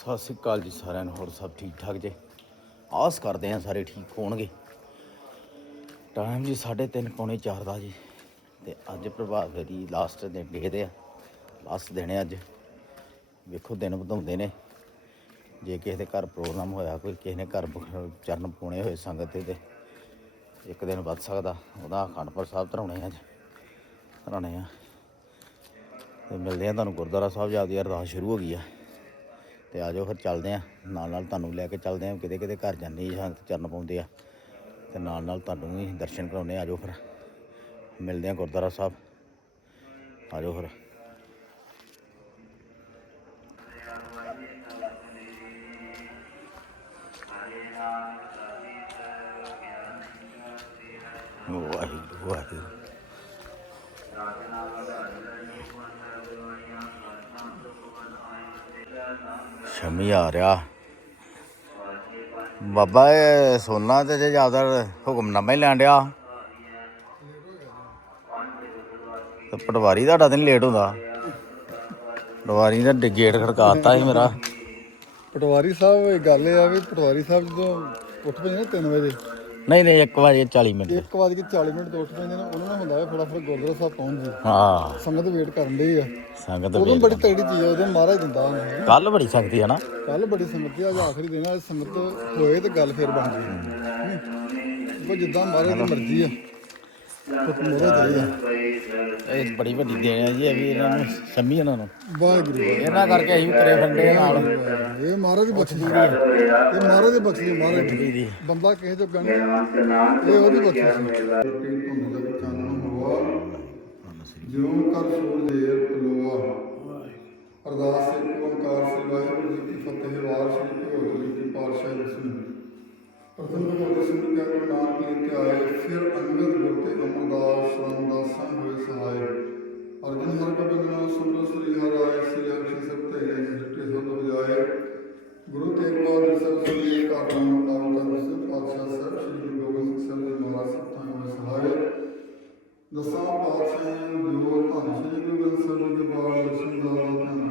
ਸਤਿ ਸ੍ਰੀ ਅਕਾਲ ਜੀ ਸਾਰਿਆਂ ਨੂੰ, ਹੋਰ ਸਭ ਠੀਕ ਠਾਕ ਜੇ? ਆਸ ਕਰਦੇ ਆ ਸਾਰੇ ਠੀਕ ਹੋਣਗੇ। ਟਾਈਮ ਜੀ 3:30 ਪੌਣੇ 4 ਦਾ ਜੀ। ਤੇ ਅੱਜ ਪ੍ਰਭਾਤ ਫੇਰੀ ਲਾਸਟ ਦਿਨ ਦੇਖਦੇ ਆ। ਲਾਸਟ ਦਿਨ ਹੈ ਅੱਜ। ਵੇਖੋ ਦਿਨ ਵਧਾਉਂਦੇ ਨੇ। ਜੇ ਕਿਸੇ ਦੇ ਘਰ ਪ੍ਰੋਗਰਾਮ ਹੋਇਆ, ਕੋਈ ਕਿਸੇ ਨੇ ਘਰ ਚਰਨ ਪਾਉਣੇ ਹੋਏ ਸੰਗਤ ਦੇ, ਤੇ ਇੱਕ ਦਿਨ ਵੱਧ ਸਕਦਾ। ਉਹਦਾ ਅਖੰਡਪੁਰ ਸਾਹਿਬ ਧਰਾਉਣੇ ਆ ਅੱਜ। ਧਰਾਉਣੇ ਆ। ਤੇ ਮਿਲਦੇ ਆ ਤੁਹਾਨੂੰ ਗੁਰਦੁਆਰਾ ਸਾਹਿਬ ਜਾ ਦੀ ਅਰਦਾਸ ਸ਼ੁਰੂ ਹੋ ਗਈ ਆ। ਤੇ ਆ ਜਾਓ ਫਿਰ ਚੱਲਦੇ ਆ ਨਾਲ ਨਾਲ ਤੁਹਾਨੂੰ ਲੈ ਕੇ ਚੱਲਦੇ ਆ ਕਿਤੇ ਕਿਤੇ ਘਰ ਜਾਂਦੇ ਜੀ ਸੰਗਤ ਚਰਨ ਪਾਉਂਦੇ ਆ। ਤੇ ਨਾਲ ਨਾਲ ਤੁਹਾਨੂੰ ਵੀ ਦਰਸ਼ਨ ਕਰਾਉਣੇ ਆ ਜਾਓ ਫਿਰ। ਮਿਲਦੇ ਆ ਗੁਰਦੁਆਰਾ ਸਾਹਿਬ। ਆ ਜਾਓ ਫਿਰ। ਵਾਹਿਗੁਰੂ ਵਾਹਿਗੁਰੂ। ਸ਼ਮੀ ਆ ਰਿਹਾ ਬਾਬਾ, ਇਹ ਸੋਨਾ ਤੇ ਜੇ ਜ਼ਿਆਦਾ ਹੁਕਮਨਾਮਾ ਹੀ ਲੈਣ ਡਿਆ। ਤੇ ਪਟਵਾਰੀ ਤੁਹਾਡਾ ਤੇ ਨਹੀਂ ਲੇਟ ਹੁੰਦਾ। ਪਟਵਾਰੀ ਦਾ ਡ- ਗੇਟ ਖੜਕਾਤਾ ਸੀ ਮੇਰਾ। ਪਟਵਾਰੀ ਸਾਹਿਬ, ਇਹ ਗੱਲ ਇਹ ਆ ਵੀ ਪਟਵਾਰੀ ਸਾਹਿਬ ਜਦੋਂ ਉੱਠ ਪਏ ਨੇ 3 ਵਜੇ ਨਹੀਂ ਨਹੀਂ 1 ਵਜੇ 40 ਮਿੰਟ। 1 ਵਜੇ ਕੇ 40 ਮਿੰਟ ਤੋਂ ਉੱਠ ਪੈਂਦੇ ਨੇ ਉਹਨਾਂ ਨੂੰ ਹੁੰਦਾ ਹੈ ਫਟਾਫਟ ਗੁਰਦੁਆਰਾ ਸਾਹਿਬ ਪਹੁੰਚ ਜੀ ਹਾਂ। ਸੰਗਤ ਵੇਟ ਕਰਨ ਡਈ ਆ। ਸੰਗਤ ਉਦੋਂ ਬੜੀ ਤਗੜੀ ਚੀਜ਼ ਆ ਉਦੋਂ ਮਹਾਰਾਜ ਦਿੰਦਾ ਕੱਲ ਬੜੀ ਸਕਦੀ ਹੈ ਨਾ। ਕੱਲ ਬੜੀ ਸੰਗਤ ਸੀ ਅੱਜ ਆਖਰੀ ਦਿਨ ਆ ਸੰਗਤ ਹੋਏ ਤੇ ਗੱਲ ਫੇਰ ਬਣ ਗਈ ਉਹ ਜਿੱਦਾਂ ਮਹਾਰਾਜ ਦੀ ਮਰਜ਼ੀ ਆ। ਉਹਦਾ ਇਹ ਬੜੀ ਵੱਡੀ ਦੇਣ ਹੈ ਜੀ ਇਹ ਵੀ ਇਹਨਾਂ ਨੂੰ ਸ਼ਮੀ ਇਹਨਾਂ ਨੂੰ। ਵਾਹਿਗੁਰੂ। ਇਹਨਾਂ ਕਰਕੇ ਅਸੀਂ ਉਤਰੇ ਫਿਰਦੇ ਨਾਲ। ਇਹ ਮਹਾਰਾਜ ਦੀ ਬਖਸ਼ਿਸ਼ ਹੈ। ਇਹ ਮਹਾਰਾਜ ਦੀ ਬਖਸ਼ਿਸ਼ ਮਹਾਰਾਜ ਦੀ। ਦੀ। ਬੰਦਾ ਕਿਸੇ ਤੋਂ ਗਣ ਇਹ ਉਹਦੀ ਬਖਸ਼ਿਸ਼ ਹੈ ਜਿਉਂ ਕਰ ਸੂਰ ਦੇਰ ਪਲੋਆ ਅਰਦਾਸ ਇੱਕ ਓੰਕਾਰ ਸ੍ਰੀ ਵਾਹਿਗੁਰੂ ਜੀ ਕੀ ਫਤਿਹ ਵਾਰ ਸ੍ਰੀ ਭਗਵਤ ਜੀ ਕੀ ਪਾਤਸ਼ਾਹੀ ਦਸਵੀਂ ਪ੍ਰਥਮ ਭਗਵਤ ਸਿੰਘ ਕਾ ਗੁਰੂ ਨਾਨਕ ਲੈ ਕੇ ਆਏ। ਫਿਰ ਅੰਗਦ ਗੁਰ ਤੇ ਅਮਰਦਾਸ ਰਾਮਦਾਸਾਂ ਹੋਏ ਸਹਾਏ ਅਰਜਨ ਹਰ ਕਬਿੰਦਨਾ ਸੁੰਦਰ ਸ੍ਰੀ ਹਰਿ ਸ੍ਰੀ ਹਰਿ ਸਭ ਤੇ ਜਿਤੇ ਸਭ ਵਜਾਏ। ਗੁਰੂ ਤੇਗ ਬਹਾਦਰ ਸਾਹਿਬ ਜੀ ਦਾ ਨਾਮ ਆਵਤਾ ਦਸ ਪਾਤਸ਼ਾਹ ਸਾਹਿਬ ਸ੍ਰੀ ਗੁਰੂ ਗੋਬਿੰਦ ਸਿੰਘ ਸਾਹਿਬ ਜੀ ਮਹਾਰਾਜ ਸਭ ਤੋਂ ਹੋਏ ਸਹਾਏ ਦਸਾਂ ਪਾਤਸ਼ਾਹਾਂ ਜੋ ਧੰਨ ਸ੍ਰੀ ਗੁਰੂ ਗ੍ਰੰਥ ਸਾਹਿਬ ਜੀ ਦੇ ਬਾਲ ਦਰਸ਼ਨ ਦਾ ਧੰਨ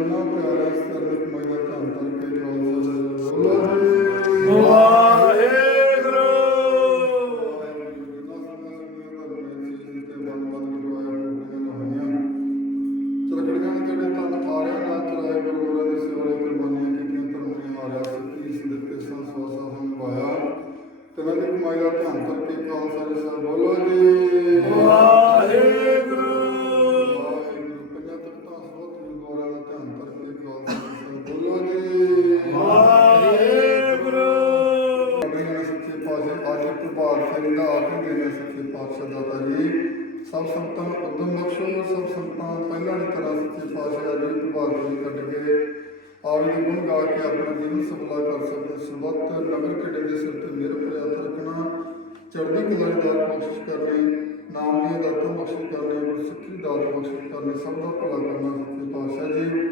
Ternopil, Alex ਉਦਮ ਬਖਸ਼ੋ ਸਭ ਸੰਤਾਂ ਪਹਿਲਾਂ ਦੀ ਤਰ੍ਹਾਂ ਸੱਚੇ ਪਾਤਸ਼ਾਹ ਜੀ ਪ੍ਰਭਾਤ ਫੇਰੀ ਕੱਢ ਕੇ ਆਵੇ ਗੁਣ ਗਾ ਕੇ ਆਪਣਾ ਜੀਵਨ ਸਫਲਾ ਕਰ ਸਕਣ ਸਰਬੱਤ ਨਗਰ ਖੇੜੇ ਦੇ ਸਿਰ ਤੇ ਮੇਰ ਭਰਿਆ ਰੱਖਣਾ ਚੜ੍ਹਦੀ ਕਲਾ ਦੀ ਦਾਤ ਕਰਨੀ ਨਾਮ ਦੀਆਂ ਦਾਤਾਂ ਬਖਸ਼ਿਸ਼ ਕਰਨੀ ਗੁਰਸਿੱਖੀ ਦਾਤ ਬਖਸ਼ਿਸ਼ ਕਰਨੀ ਸਭ ਦਾ ਭਲਾ ਕਰਨਾ ਸੱਚੇ ਪਾਤਸ਼ਾਹ ਜੀ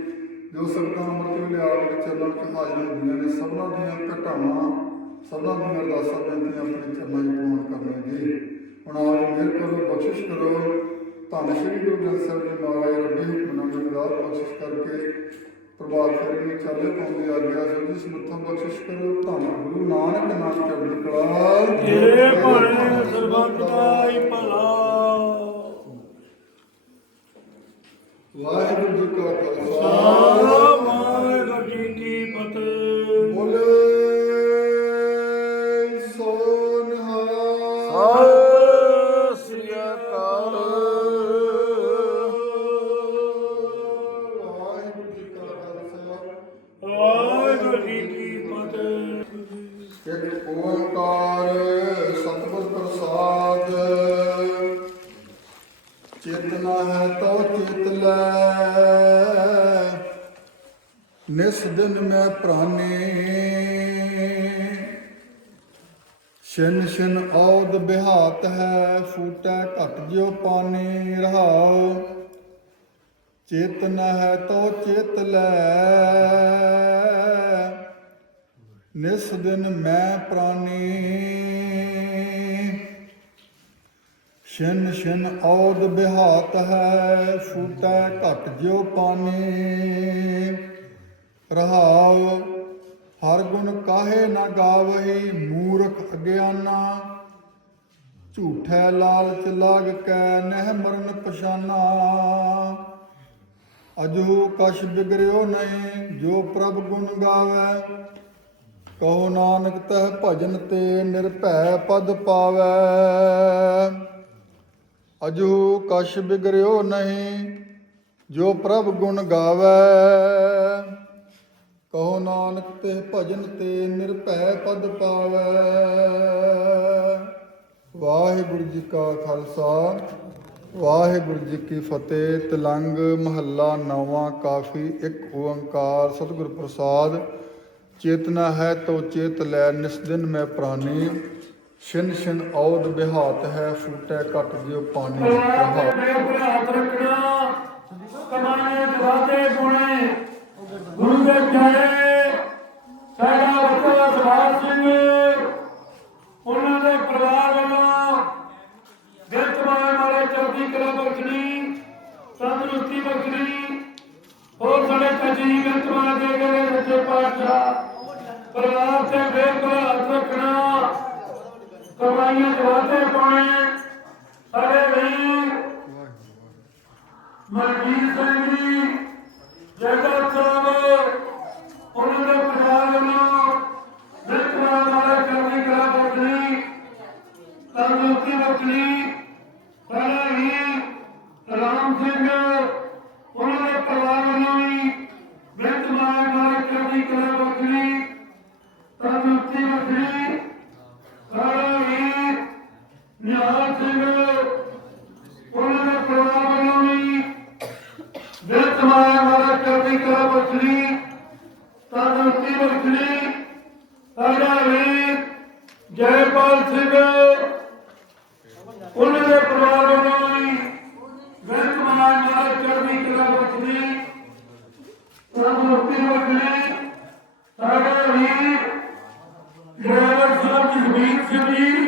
ਜੋ ਸੰਗਤਾਂ ਅੰਮ੍ਰਿਤ ਵੇਲੇ ਆ ਕੇ ਚਰਨਾਂ 'ਚ ਹਾਜ਼ਰ ਹੁੰਦੀਆਂ ਨੇ ਸਭਨਾਂ ਦੀਆਂ ਘਟਾਵਾਂ ਸਭਨਾਂ ਦੀਆਂ ਅਰਦਾਸਾਂ ਬੇਨਤੀਆਂ ਆਪਣੇ ਚਰਨਾਂ 'ਚ ਪੂਰਨ ਕਰਨੀਆਂ ਜੀ ਹੁਣ ਆਜ ਮਿਹਰ ਕਰੋ, ਬਖਸ਼ਿਸ਼ ਕਰੋ। ਧੰਨ ਸ਼੍ਰੀ ਗੁਰੂ ਗ੍ਰੰਥ ਸਾਹਿਬ ਜੀ ਮਹਾਰਾਜ, ਰੱਬੀ ਹੁਕਮਨਾਮੇ ਦੀ ਦਾਤ ਬਖਸ਼ਿਸ਼ ਕਰਕੇ ਪ੍ਰਭਾਤ ਨੂੰ ਚਾਲੇ ਪਾਉਂਦੇ ਆ ਗਿਆ ਸੋ ਜੀ ਸਮਰਥਾ ਬਖਸ਼ਿਸ਼ ਕਰੋ। ਧੰਨ ਗੁਰੂ ਨਾਨਕ ਨਾਮ ਚੜ੍ਹਦੀ ਕਲਾ। ਤੇਰੇ ਭਾਣੇ ਛਿਨ ਛਿਨ ਔਦ ਬਿਹਾਤ ਹੈ, ਫੂਟੈ ਘਟ ਜਿਉ ਪਾਣੀ ਰਹਾਉ। ਚੇਤਨ ਹੈ ਤੋ ਚੇਤ ਲੈ। ਨਿਸ ਦਿਨ ਮੈਂ ਪ੍ਰਾਨੀ। ਛਿਨ ਛਿਨ ਔਦ ਬਿਹਾਤ ਹੈ ਛੂਟੈ ਘਟ ਜਿਉ ਪਾਣੀ ਰਹਾਉ। ਹਰ ਗੁਣ ਕਾਹੇ ਨਾ ਗਾਵਹੀ ਮੂਰਖ ਅਗਿਆਨਾ। ਝੂਠੈ ਲਾਲਚ ਲਾਗ ਕੈ ਨਹਿ ਮਰਨ ਪਛਾਨਾ। ਅਜੂ ਕਛ ਬਿਗਰਿਓ ਨਹੀਂ, ਜੋ ਪ੍ਰਭ ਗੁਣ ਗਾਵੇ, ਕਹੋ ਨਾਨਕ ਤਹ ਭਜਨ ਤੇ ਨਿਰਭੈ ਪਦ ਪਾਵੈ। ਅਜੂ ਕਛ ਬਿਗਰਿਓ ਨਹੀਂ, ਜੋ ਪ੍ਰਭ ਗੁਣ ਗਾਵੇ। ਕਹੋ ਨਾਨਕ ਤੇ ਭਜਨ ਤੇ ਨਿਰਭੈ ਪਦ ਪਾਵੈ। ਵਾਹਿਗੁਰੂ ਜੀ ਕਾ ਖਾਲਸਾ, ਵਾਹਿਗੁਰੂ ਜੀ ਕੀ ਫਤਿਹ। ਤਲੰਗ ਮਹੱਲਾ ਨਵਾਂ, ਕਾਫੀ ਇੱਕ ਓੰਕਾਰ ਸਤਿਗੁਰ ਪ੍ਰਸਾਦ। ਚੇਤਨਾ ਹੈ ਤੋ ਚੇਤ ਲੈ, ਨਿਸ ਦਿਨ ਮੈਂ ਪ੍ਰਾਨੀ। ਛਿਨ ਛਿਨ ਔਦ ਬਿਹਾਤ ਹੈ, ਫੂਟੈ ਘਟ ਜਿਉ ਪਾਣੀ ਰਹਾ ਮੇਰੇ ਕੋਲ ਹੱਥ ਰੱਖਣਾ ਕਮਾਈਆਂ ਜਵਾਦੇ ਗੁਣੇ ਗੁਰੂ ਦੇ ਪਿਆਰੇ ਸਾਡਾ ਬੱਚਾ ਸਵਾਰ ਸਿੰਘ ਉਹਨਾਂ ਦੇ ਪਰਿਵਾਰ ਵੱਲੋਂ ਦਿਲਤਮਾਨ ਵਾਲੇ ਚੌਥੀ ਕਲਾ ਬਖਸ਼ਣੀ ਤੰਦਰੁਸਤੀ ਬਖਸ਼ਣੀ ਹੋਰ ਸਾਡੇ ਕਜੀ ਦਿਲਤਮਾਨ ਦੇ ਗਏ ਸੱਚੇ ਪਾਤਸ਼ਾਹ ਪਰਿਵਾਰ ਤੇ ਬੇਕਲ ਹੱਥ ਰੱਖਣਾ ਕਮਾਈਆਂ ਜਵਾਦੇ ਪਾਉਣੇ ਸਾਡੇ ਵੀਰ ਮਨਜੀਤ ਸਿੰਘ ਜੀ ਜਗਤ ਸਾਹਿਬ ਉਹਨਾਂ ਦੇ ਪਰਿਵਾਰ ਵੱਲੋਂ ਬਿਲਕੁਲ ਮਾਰਾ ਕਰਨੀ ਕਲਾ ਬਖਸ਼ਣੀ ਤੰਦਰੁਸਤੀ ਬਖਸ਼ਣੀ ਸਾਡਾ ਵੀਰ ਰਾਮ ਸਿੰਘ ਉਹਨਾਂ ਦੇ ਪਰਿਵਾਰ ਵੱਲੋਂ ਵੀ ਬਿਲਕੁਲ ਮਾਰਾ ਕਰਨੀ ਕਲਾ ਬਖਸ਼ਣੀ ਤੰਦਰੁਸਤੀ ਬਖਸ਼ਣੀ ਸਾਡਾ ਵੀਰ ਨਿਹਾਲ ਸਿੰਘ ਉਹਨਾਂ ਦੇ ਪਰਿਵਾਰ ਵੱਲੋਂ ਵੀ ਦਿਲ ਤਮਾਇਆ ਵਾਲਾ ਕਰਦੀ ਕਲਾ ਬਖਸ਼ਣੀ ਤੰਦਰੁਸਤੀ ਬਖਸ਼ਣੀ ਸਾਡਾ ਵੀਰ ਜੈਪਾਲ ਸਿੰਘ ਉਹਨਾਂ ਦੇ ਪਰਿਵਾਰ ਵੱਲੋਂ ਵੀ ਦਿਲ ਤਮਾਇਆ ਵਾਲਾ ਕਰਦੀ ਕਲਾ ਬਖਸ਼ਣੀ ਤੰਦਰੁਸਤੀ ਬਖਸ਼ਣੀ ਸਾਡਾ ਵੀਰ ਡਰਾਈਵਰ ਸਾਹਿਬ ਜਸਵੀਰ ਸਿੰਘ ਜੀ ਉਹਨਾਂ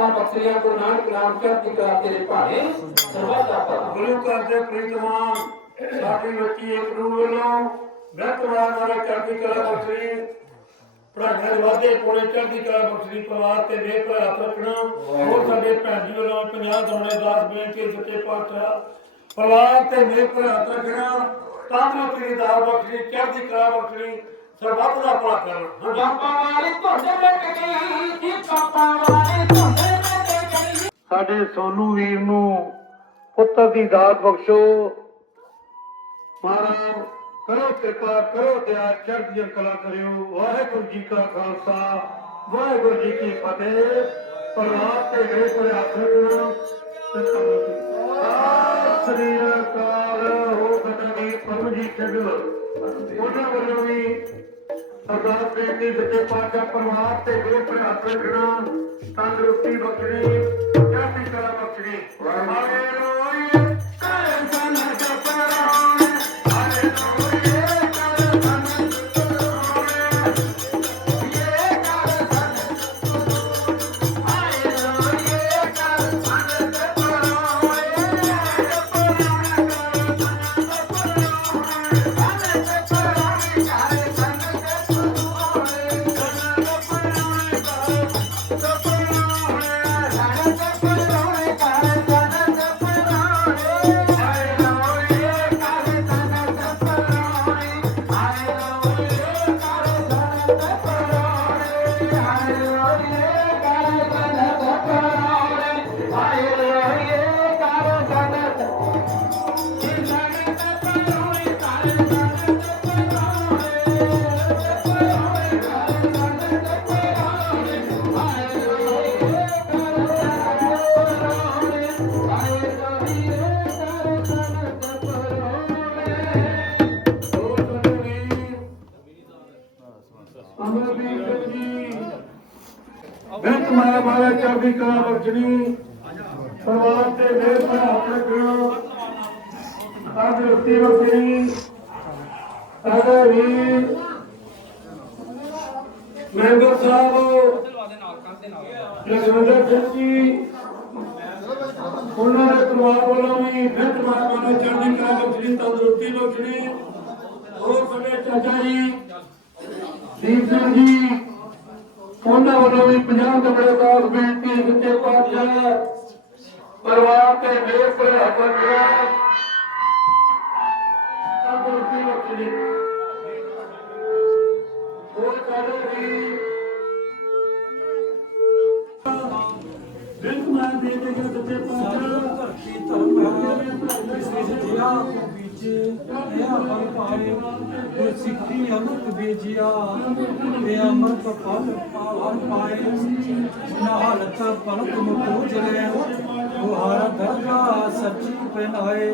ਦਾਤਾ ਬਖਸ਼ਿਆ ਗੁਰੂ ਨਾਨਕ ਨਾਮ ਚੜ੍ਹਦੀ ਕਲਾ ਤੇਰੇ ਭਾਣੇ ਸਰਵਾ ਦਾ। ਗੁਰੂ ਘਰ ਦੇ ਪ੍ਰੀਤਮਾਨ, ਸਾਡੀ ਬੱਚੀ ਇੱਕ ਨੂੰ ਵੱਲੋਂ ਬਿਰਤਮਾਨ ਵਾਲੇ ਚੜ੍ਹਦੀ ਕਲਾ ਬਖਸ਼ੀ। ਪੜਾਈਆਂ ਦੇ ਵਾਧੇ ਕੋਲੇ ਚੜ੍ਹਦੀ ਕਲਾ ਬਖਸ਼ੀ, ਪਰਿਵਾਰ ਤੇ ਮੇਰ ਭਰਾ ਹੱਥ ਰੱਖਣਾ ਹੋਰ ਸਾਡੇ ਭੈਣ ਜੀ ਵੱਲੋਂ 50 ਦੋਣੇ ਦਾਸ ਬੇਨਤੀ ਸੱਚੇ ਪਾਤਸ਼ਾਹ। ਪਰਿਵਾਰ ਤੇ ਮੇਰ ਭਰਾ ਹੱਥ ਰੱਖਣਾ ਤੰਦਰੁਸਤੀ ਦੀ ਦਾਸ ਬਖਸ਼ੀ, ਚੜ੍ਹਦੀ ਕਲਾ ਬਖਸ਼ੀ। ਸਰਬੱਤ ਦਾ ਭਲਾ ਕਰਨਾ। ਪਾਪਾ ਵਾਲੀ ਧੁੰਦ ਮਿਟ ਗਈ ਜੀ ਪਾਪਾ ਵਾਲੀ ਧੁੰਦ ਮਿਟ ਗਈ ਸਾਡੇ ਸੋਨੂ ਵੀਰ ਨੂੰ ਪੁੱਤਰ ਦੀ ਦਾਤ ਬਖਸ਼ੋ। ਮਹਾਰਾਜ ਕਰੋ ਕਿਰਪਾ ਕਰੋ ਦਇਆ ਚੜ੍ਹਦੀ ਕਲਾ ਕਰਿਓ। ਵਾਹਿਗੁਰੂ ਜੀ ਕਾ ਖਾਲਸਾ ਵਾਹਿਗੁਰੂ ਜੀ ਕੀ ਫਤਿਹ। ਪਰਿਵਾਰ ਤੇ ਮੇਰੇ ਕੋਲ ਹੱਥ ਰੱਖਣਾ ਤੇ ਤੰਦਰੁਸਤੀ ਸ੍ਰੀ ਅਕਾਲ ਹੋ ਬਤਨੀ ਪਰਮਜੀਤ ਸਿੰਘ। ਉਹਨਾਂ ਵੱਲੋਂ ਵੀ ਸਰਦਾਰ ਬੇਟੀ ਸੱਚੇ ਪਾਤਸ਼ਾਹ ਪਰਿਵਾਰ ਤੇ ਕੋਲ ਹੱਥ ਰੱਖਣਾ ਤੰਦਰੁਸਤੀ ਬਖਸ਼ਣੀ ਚੜ੍ਹਦੀ ਕਲਾ ਬਖਸ਼ਣੀ ਹਾਲੇਲੂਇਆ। ਬਖਸ਼ਣੀ ਤੰਦਰੁਸਤੀ ਬਖਸ਼ਣੀ। ਹੋਰ ਸਾਡੇ ਚਾਚਾ ਜੀ, ਦੀਪ ਸਿੰਘ ਜੀ, ਉਹਨਾਂ ਵੱਲੋਂ ਵੀ 50 ਕਮਰੇ ਦਾਸ ਬੇਨਤੀ ਸੱਚੇ ਪਾਤਸ਼ਾਹ। ਪਰਿਵਾਰ ਤੇ ਮੇਰ ਪਰ ਹੱਥ ਰੱਖਿਆ ਤੰਦਰੁਸਤੀ ਬਖਸ਼ੀ ਹੋਰ ਸਾਡੇ ਵੀ ਬਿਲਕੁਲ ਮੈਂ ਦੇ ਦੇ ਕੇ ਸੱਚੇ ਪਾਤਸ਼ਾਹ ਧਰਤੀ ਧਰਮ ਇਸ ਜਿਆ ਕੋ ਇਹ ਫਲ ਪਾਏ ਉਹ ਸਿੱਖੀ ਅੰਮ੍ਰਿਤ ਬੀਜਿਆ ਤੇ ਅੰਮ੍ਰਿਤ ਫਲ ਪਾਵਨ ਪਾਏ ਨਾਲਤ ਪਲ ਤੁਮ ਜਲੇ ਉਹ ਦਰਗਾ ਸੱਚੀ ਪਹਿਨਾਏ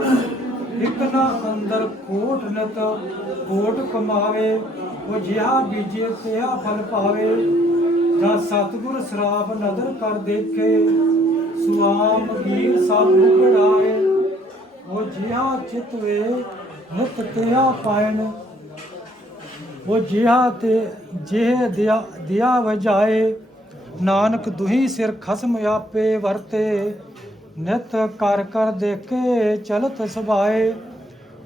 ਇਕ ਨਾ ਅੰਦਰ ਕੋਟ ਨਤ ਕੋਟ ਕਮਾਵੇ ਉਹ ਜਿਆ ਬੀਜੇ ਤੇ ਫਲ ਪਾਵੇ ਜਾਂ ਸਤਿਗੁਰ ਸਰਾਪ ਨਦਰ ਕਰ ਦੇਖੇ, ਸੁਆਮ ਗੀਰ ਸਭ ਉਗੜਾਏ ਉਹ ਜਿਆ ਚਿਤਵੇ ਨਿਤ ਤਿਆ ਪਾਇਣ, ਉਹ ਜਿਹਾ ਤੇ ਜੇ ਦਿਆ ਦਿਆ ਵਜਾਏ। ਨਾਨਕ ਦੁਹੀ ਸਿਰ ਖਸਮ ਆਪੇ ਵਰਤੇ, ਨਿਤ ਕਰ ਕਰ ਦੇਖੇ, ਚਲਤ ਸੁਭਾਏ।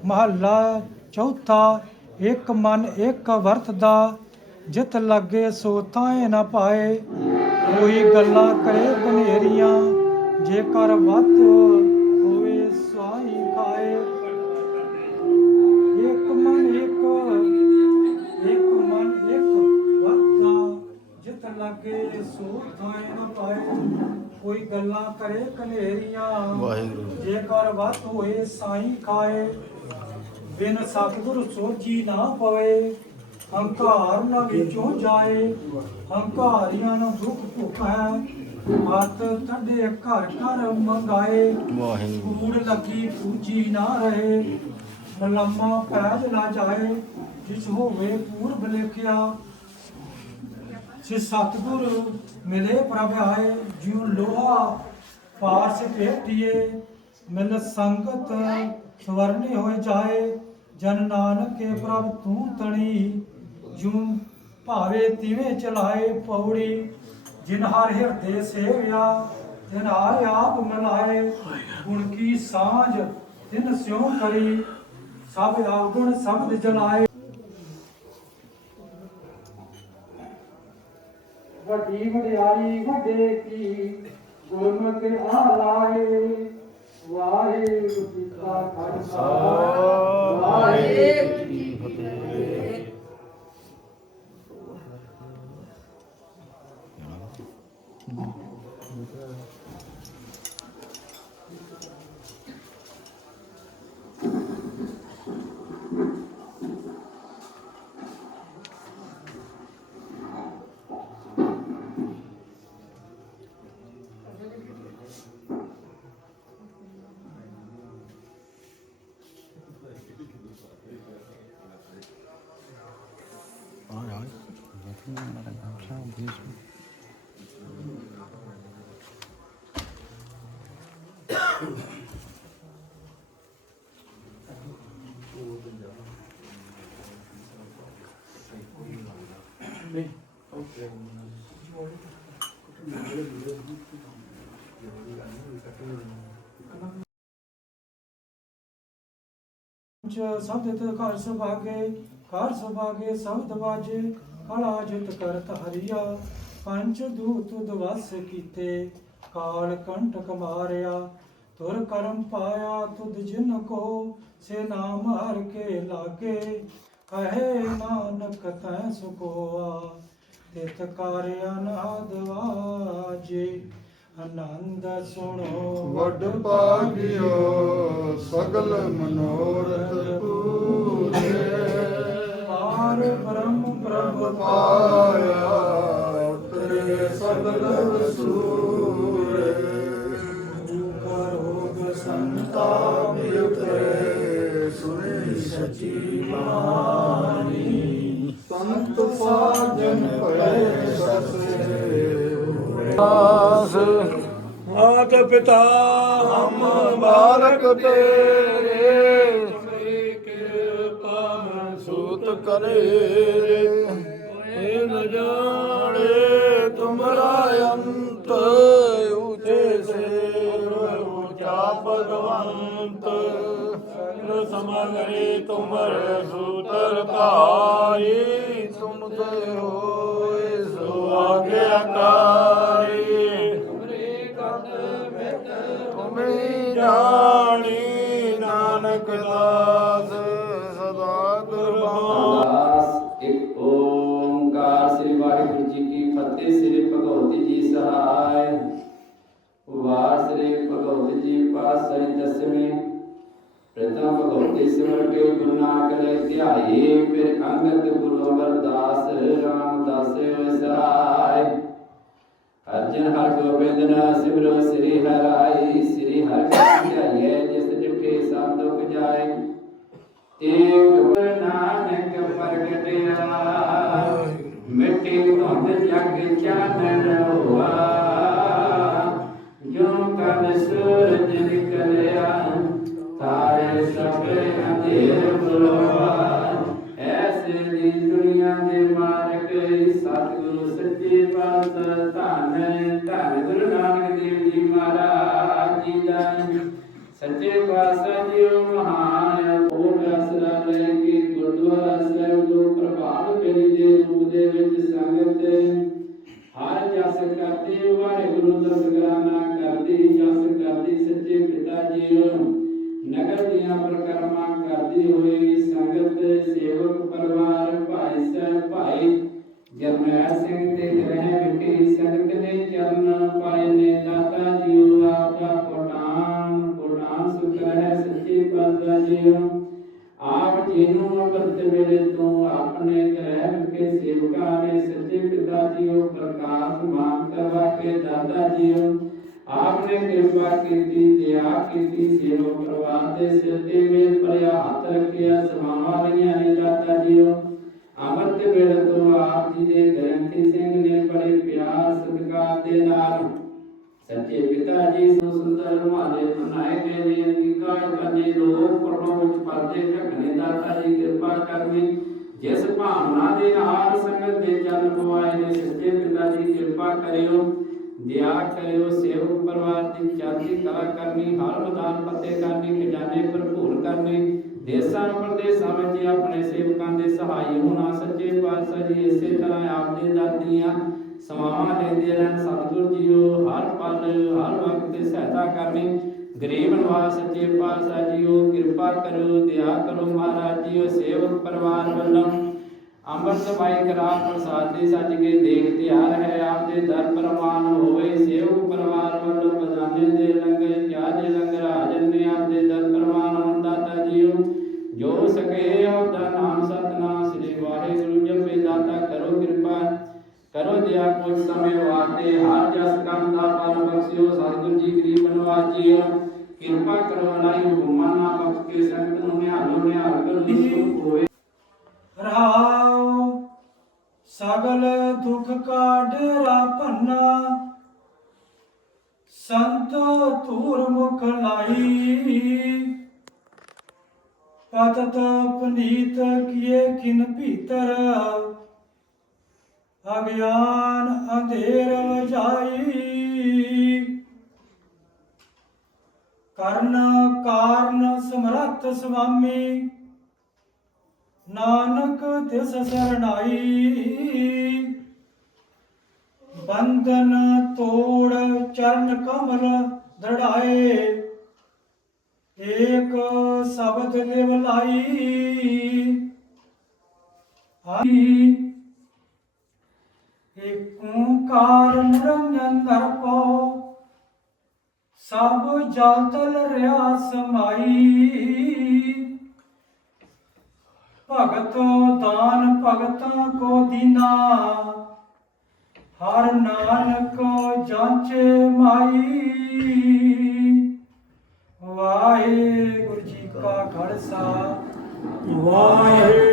ਮਹੱਲਾ ਚੌਥਾ, ਇੱਕ ਮਨ ਇੱਕ ਵਰਤਦਾ। ਜਿਤ ਲੱਗੇ ਸੋ ਤਾਏ ਨਾ ਪਾਏ। ਕੋਈ ਗੱਲਾਂ ਕਰੇ ਬਨੇਰੀਆਂ ਜੇਕਰ ਵੱਤ ਹੋਵੇ ਸਾਈ ਖਾਏ। ਇੱਕ ਮਨ ਇੱਕ ਇੱਕ ਮਨ ਇੱਕ ਵਰਤਾ ਜਿਤ ਲੱਗੇ ਸੋ ਤਾਏ ਨਾ ਪਾਏ। ਕੋਈ ਗੱਲਾਂ ਕਰੇ ਕਨੇਰੀਆਂ ਵਾਹਿਗੁਰੂ। ਜੇਕਰ ਵੱਤ ਹੋਏ ਸਾਈ ਖਾਏ। ਬਿਨ ਸਤਿਗੁਰ ਸੋਝੀ ਨਾ ਪਵੇ। ਹੰਕਾਰ ਨਾ ਵਿੱਚੋਂ ਜਾਏ ਹੰਕਾਰੀਆਂ ਨੂੰ ਦੁੱਖ ਭੁੱਖ। ਹੈ ਹੱਥ ਠੰਡੇ ਘਰ ਘਰ ਮੰਗਾਏ ਵਾਹਿਗੁਰੂ। ਕੂੜ ਲੱਗੀ ਪੂਜੀ ਨਾ ਰਹੇ। ਮਲੰਮਾ ਪੈਜ ਨਾ ਜਾਏ ਜਿਸ ਹੋਵੇ ਪੂਰਬ ਲਿਖਿਆ। ਸੇ ਸਤਿਗੁਰ ਮਿਲੇ ਪ੍ਰਭ ਆਏ ਜਿਉ ਲੋਹਾ ਪਾਸ ਭੇਟੀਏ। ਮਿਲ ਸੰਗਤ ਸਵਰਨੀ ਹੋਏ ਜਾਏ ਜਨ ਨਾਨਕ ਕੇ ਪ੍ਰਭ ਤੂੰ ਤਣੀ। ਜੂ ਭਾਵੇ ਤਿਵੇਂ ਚਲਾਏ ਪੌੜੀ, ਜਿਨ ਹਰ ਹਿਰਦੇ ਸੇਵਿਆ, ਤਿਨ ਹਰ ਆਪ ਮਨਾਏ ਗੁਣ ਕੀ ਸਾਂਝ ਤਿਨ ਸਿਉ ਕਰੀ, ਸਭ ਆਗੁਣ ਸ਼ਬਦ ਜਲਾਏ। ਵੱਡੀ ਵਡਿਆਈ ਵੱਡੇ ਕੀ, ਗੁਰਮਤਿ ਆਲਾਏ ਵਾਹਿਗੁਰੂ ਜੀ ਕਾ ਖਾਲਸਾ। ਚ ਸਬਦ ਘਰ ਸੁਭਾਗੇ ਘਰ ਸੁਭਾਗੇ ਸਬਦ ਵਾਜੇ ਕਲਾ ਜਿਤ ਕਰਤ ਹਰੀਆ। ਪੰਚ ਦੂਤ ਦਵਸ ਕੀਤੇ, ਕਾਲ ਕੰਟਕ ਮਾਰਿਆ। ਤੁਰ ਕਰਮ ਪਾਇਆ ਤੁਧ ਜਿਨ ਕੋ ਸੇ ਨਾਮ ਹਰ ਕੇ ਲਾਗੇ। ਕਹੇ ਨਾਨਕ ਤੈ ਸੁਕੋਆ ਤਿਤ ਕਾਰਿਆ ਨਾਦ ਵਾਜੇ ਆਨੰਦ ਸੁਣੋ ਵੱਡ ਭਾਗਿਓ ਸਗਲ ਮਨੋਰਥ ਪੂਰੇ ਪਾਰ ਬ੍ਰਹਮ ਪ੍ਰਭ ਪਾਇਆ ਉਤਰੇ ਸਗਲ ਵਸੂਰੇ ਸੁਨੇ ਸੰਤ ਸਾਜਨ ਪਏ ਸਸੇ ਮਾਤ ਪਿਤਾ ਹਮ ਬਾਲਕ ਤੇਰੇ ਮੇਰੀ ਕਿਰਪਾ ਸੂਤ ਕਰੇ। ਸਗਲ ਤੁਮਰ ਸੂਤਰ ਧਾਰੀ। ਨਾਨਕ ਲੈ ਧਿਆਏ ਫਿਰ ਅੰਗਦ ਗੁਰੂ ਅਮਰਦਾਸ ਰਾਮਦਾਸ ਹੋਇ ਸਹਾਇ ਅਰਜਨ ਹਰ ਗੋਬਿੰਦ ਨਾ ਸਿਮਰੋ, ਸ੍ਰੀ ਹਰਿ ਸ੍ਰੀ ਹਰਿ ਧਿਆਏ ਜਿਸ ਡਿਠੇ ਸਭ ਦੁਖ ਜਾਏ ਏਕ ਗੁਰ ਨਾਨਕ ਪ੍ਰਗਟਿਆ, ਮਿੱਟੀ ਧੁੰਦ ਜਗ ਚਾਨਣ ਹੋਆ ਜੋ ਕਨ ਸੂਰਜ ਨਿਕਲਿਆ, ਤਾਰੇ ਸਭ ਅੰਧੇਰ ਸੱਚੇ ਪਾਤਸ਼ਾਹ ਜੀ ਮਹਾਨ ਉਹ ਆਸਰਾ ਲੈ ਕੇ ਗੁਰਦੁਆਰਾ ਸਾਹਿਬ ਤੋਂ ਪ੍ਰਭਾਤ ਫੇਰੀ ਦੇ ਰੂਪ ਦੇ ਵਿੱਚ ਸੰਗਤ ਹਰ ਜਸ ਕਰਦੀ, ਵਾਹਿਗੁਰੂ ਦਾ ਸ਼ੁਕਰਾਨਾ ਕਰਦੀ, ਜਸ ਕਰਦੀ, ਸੱਚੇ ਪਿਤਾ ਜੀ ਨਗਰ ਦੀਆਂ ਪ੍ਰਕਰਮਾਂ ਕਰਦੀ ਹੋਈ ਸੰਗਤ, ਸੇਵਕ ਪਰਿਵਾਰ, ਭਾਈ ਸਾਹਿਬ, ਭਾਈ ਜਰਨੈਲ ਸਿੰਘ ਤੇ ਗ੍ਰਹਿ ਵਿਖੇ ਸੰਗਤ ਨੇ ਚਰਨ ਪਾਏ ਨੇ ਦਾਤਾ ਪਾਤਸ਼ਾਹ ਜੀਓ ਆਪ ਜੀ ਨੂੰ ਅੰਮ੍ਰਿਤ ਵੇਲੇ ਤੋਂ ਆਪਣੇ ਗ੍ਰਹਿ ਵਿਖੇ ਸੇਵਕਾਂ ਨੇ ਸੱਚੇ ਪਿਤਾ ਜੀਓ ਪ੍ਰਕਾਸ਼ ਮਾਨ ਕਰਵਾ ਕੇ ਦਾਦਾ ਜੀਓ ਆਪਨੇ ਕਿਰਪਾ ਕੀਤੀ ਦਇਆ ਕੀਤੀ ਸੇਵਕ ਪਰਿਵਾਰ ਦੇ ਸਿਰ ਤੇ ਮੇਲ ਭਰਿਆ ਹੱਥ ਰੱਖਿਆ ਸਮਾਵਾਂ ਲਈਆਂ ਨੇ ਦਾਤਾ ਜੀਓ ਅੰਮ੍ਰਿਤ ਵੇਲੇ ਤੋਂ ਆਪ ਜੀ ਦੇ ਗ੍ਰੰਥੀ ਸਿੰਘ ਨੇ ਬੜੇ ਪਿਆਰ ਸਤਿਕਾਰ ਦੇ ਨਾਲ ਸੱਚੇ ਪਿਤਾ ਜੀ ਨੂੰ ਸੁੰਦਰ ਰੁਮਾਲੇ ਬਣਾਏ ਗਏ ਨੇ ਅੰਗੀਕਾਰ ਕਰਨੇ, ਲੋਕ ਪਰਮੋਂ ਵਿੱਚ ਪਰਦੇ ਢਕਣੇ, ਦਾਤਾ ਜੀ ਕਿਰਪਾ ਕਰਨੀ, ਜਿਸ ਭਾਵਨਾ ਦੇ ਨਾਲ ਸੰਗਤ ਦੇ ਚਰਨ ਪਵਾਏ ਨੇ, ਸੱਚੇ ਪਿਤਾ ਜੀ ਕਿਰਪਾ ਕਰਿਓ ਦਇਆ ਕਰਿਓ, ਸੇਵਕ ਪਰਿਵਾਰ ਦੀ ਚੜ੍ਹਦੀ ਕਲਾ ਕਰਨੀ, ਹਰ ਮਦਾਨ ਪੱਤੇ ਕਰਨੀ, ਖਜ਼ਾਨੇ ਭਰਪੂਰ ਕਰਨੇ, ਦੇਸਾਂ ਪ੍ਰਦੇਸਾਂ ਵਿੱਚ ਆਪਣੇ ਸੇਵਕਾਂ ਦੇ ਸਹਾਈ ਹੋਣਾ, ਸੱਚੇ ਪਾਤਸ਼ਾਹ ਜੀ ਇਸੇ ਤਰ੍ਹਾਂ ਆਪ ਦੇ ਦਾਤੀਆਂ ਸਮਾਵਾਂ ਲੈਂਦੇ ਰਹਿਣ, ਸਤਿਗੁਰ ਜੀਓ, ਹਰ ਪਲ, ਹਰ ਵਕਤ ਤੇ ਸਹਾਇਤਾ ਕਰਨੀ। ਗਰੀਬ ਨਿਵਾਸ ਸੱਚੇ ਪਾਤਸ਼ਾਹ ਜੀਓ, ਕਿਰਪਾ ਕਰੋ, ਦਇਆ ਕਰੋ ਮਹਾਰਾਜ ਜੀਓ, ਸੇਵਕ ਪਰਿਵਾਰ ਵੱਲੋਂ ਅੰਮ੍ਰਿਤ ਪਾਈ ਕਰਾ ਪ੍ਰਸਾਦ ਦੇ ਸੱਜ ਕੇ ਦੇਖ ਤਿਆਰ ਹੈ। ਆਪ ਦੇ ਦਰ ਪ੍ਰਵਾਨ ਹੋਵੇ, ਸੇਵਕ ਪਰਿਵਾਰ ਵੱਲੋਂ ਬਜਾਨੇ ਦੇ ਲੰਗਰ ਕਿਆ ਦੇ ਲੰਗਰ ਹਾਜ਼ਰ ਨੇ ਆਪ ਦੇ ਦਰ ਪ੍ਰਵਾਨ ਹੋਣ ਦਾਤਾ ਜੀਓ, ਜੋ ਸਕੇ ਆਪ ਦਾ ਨਾਮ ਸਤਨਾਮ ਸ੍ਰੀ ਵਾਹਿਗੁਰੂ ਜਪੇ ਦਾਤਾ ਕਰੋ ਕਿਰਪਾ ਕਰੋ ਦਿਆ ਕੁਝ ਸਮੇਂ ਵਾਸਤੇ, ਹਰ ਜਸ ਕੰਮ ਦਾ ਫਲ ਬਖਸ਼ਿਓ, ਸਤਿਗੁਰੂ ਜੀ ਗਰੀਬ ਨਵਾਜੀਓ ਕਿਰਪਾ ਕਰੋ ਲਾਈ ਹੁਕਮਾਂ ਨਾ ਬਖਸ਼ ਕੇ ਸੰਗਤ ਨੂੰ ਨਿਹਾਲੋ, ਨਿਹਾਲ ਕਰੋ, ਸੁਖ ਹੋਏ ਰਾਉ ਸਗਲ ਦੁਖ ਕਾ ਡੇਰਾ ਭੰਨਾ। ਸੰਤ ਧੂਰ ਮੁਖ ਲਾਈ ਪਤਤ ਪਨੀਤ ਕੀਏ ਕਿਨ ਭੀਤਰ। ਅਗਿਆਨ ਅੰਧੇਰ ਜਾਈ ਕਰਨ ਕਾਰਨ ਸਮਰੱਥ ਸੁਆਮੀ ਨਾਨਕ ਤਿਸ ਸਰਣਾਈ। ਬੰਧਨ ਤੋੜ ਚਰਨ ਕਮਲ ਦੜਾਏ ਏਕ ਸ਼ਬਦ ਲਿਵ ਲਾਈ। ਆਈ ਏਕ ਓੰਕਾਰ ਨਿਰੰਜਨ ਦਰਪੋ ਸਭ ਜਲ ਰਿਆ ਸਮਾਈ। ਭਗਤ ਦਾਨ ਭਗਤਾਂ ਕੋ ਦੀਨਾ। ਹਰ ਨਾਨਕ ਜਾਂਚੇ ਮਾਈ। ਵਾਹਿਗੁਰੂ ਜੀ ਕਾ ਖਾਲਸਾ। ਵਾਹਿਗੁਰੂ